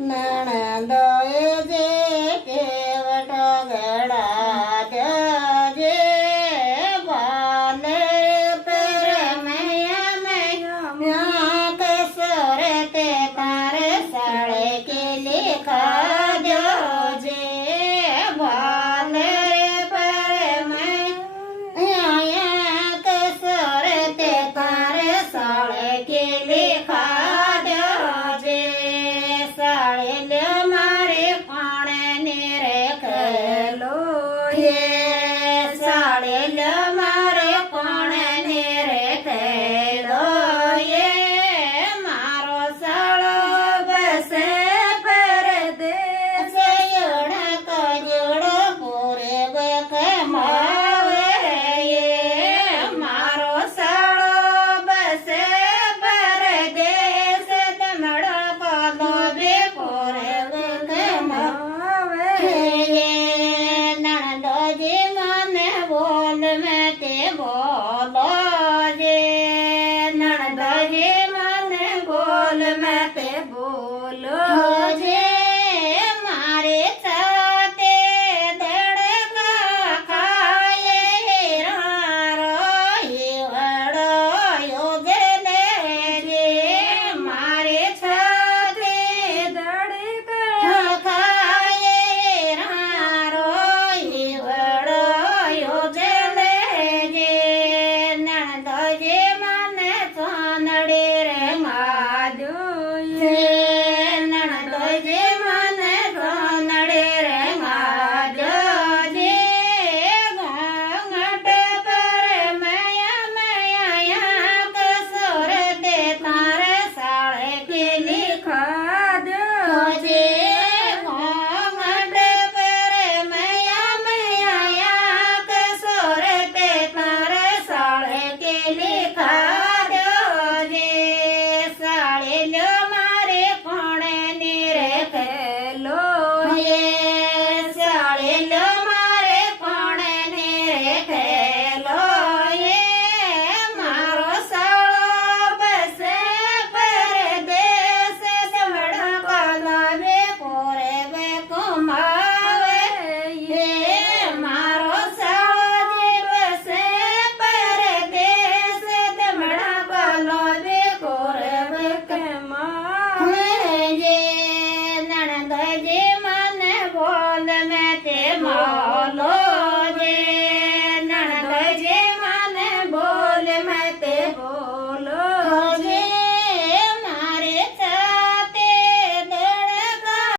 નણંદોએ જે કેવટો ગળા જે બાલે પરમયા કસરે તે તારે સાળે કે લેખા જે બાલે પરમયા કસરે તે તારે સાળે કે લેખા જે સાળે મારે પાણે ને રેખલો સાળે મારે પાણે ને રેખલો મારો સાળો બસે પરદેશ કજોડો પૂરે બકમાવે મારો સાળો બસે પરદેશ તમડો પદો બે પૂરે બકમાવે નણંદોજી મને બોલ મેં તે બોલો જે નણંદોજી મને બોલ મેં તે બોલો જે